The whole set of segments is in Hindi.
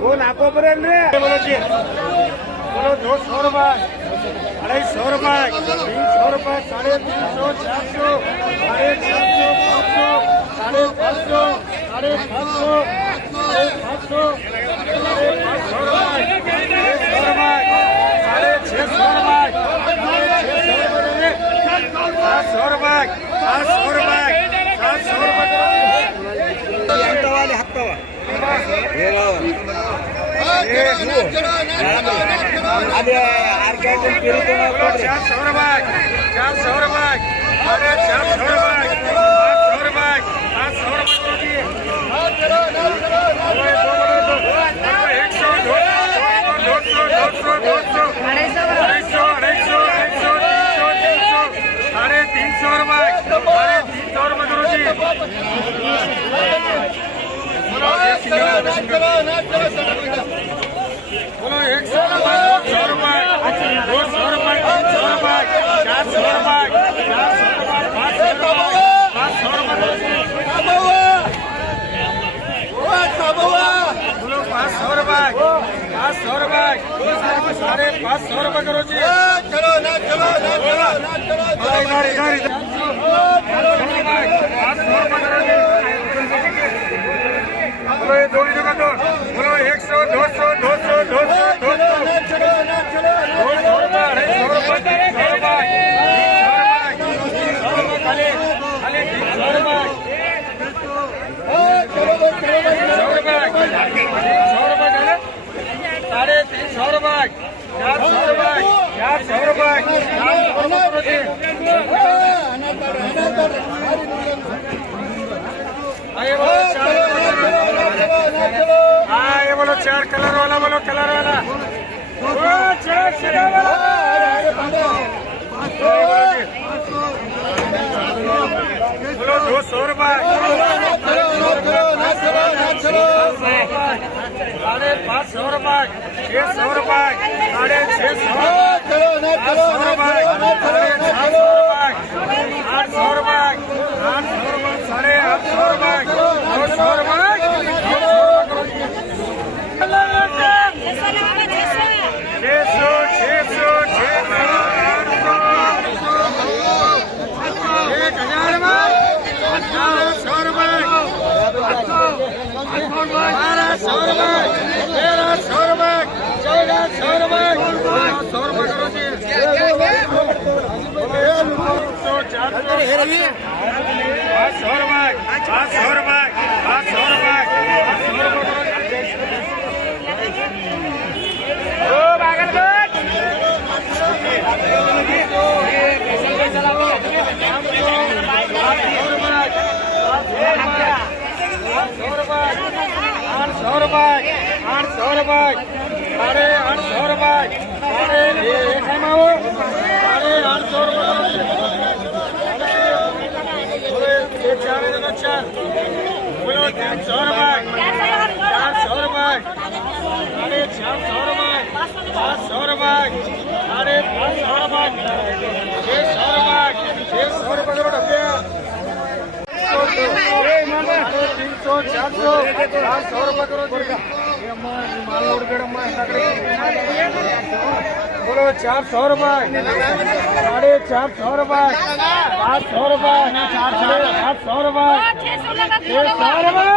वो नाको पर बोलो जी बोलो 200 रुपए 250 रुपए 300 रुपए 350 400 500 500 ಅದೇ ಆರ್ಗ್ಯಾಟಿನ್ ತಿರುಗುನ ಕೊಡ್ರಿ 400 रुपए 400 रुपए 400 रुपए 500 रुपए दीजिए 500 रुपए करो जी चलो ना चलो ना चलो ना चलो बोलो ये दो जगह तो बोलो 100 200 200 200 200 ना चलो ना चलो 200 रुपए 200 रुपए खाली 300 रुपए चलो 300 रुपए 350 रुपए 400 रुपए 400 रुपए ये बोलो 4 कलर वाला बोलो कलर वाला बोलो 200 रुपए 500 रुपए 600 रुपए 650 रुपए 800 रुपए 800 रुपए 200 रुपए बोलो 400 रुपए 450 रुपए 500 रुपए 800 रुपए 600 रुपए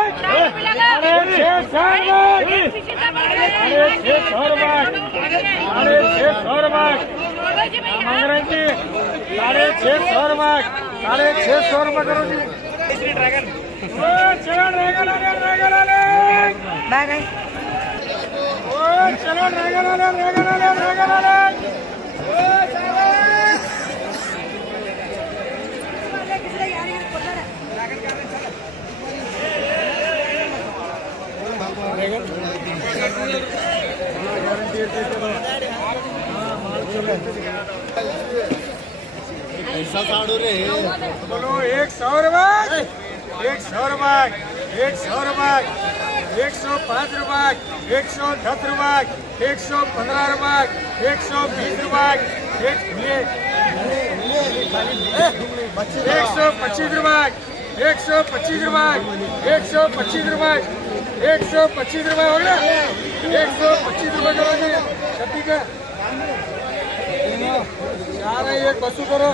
600 रुपए 600 रुपए मंगरजी 650 रुपए 650 रुपए करो जी ड्रैगन चलो ड्रैगन चलो ड्रैगन ऐसा साड़ो रे बोलो 100 रुपए 100 रुपए 100 रुपए 105 रुपए 110 रुपए 115 रुपए 120 रुपए ₹125 ₹125 हो गया। ₹125 करोगे ठीक है। चार है एक बसू करो।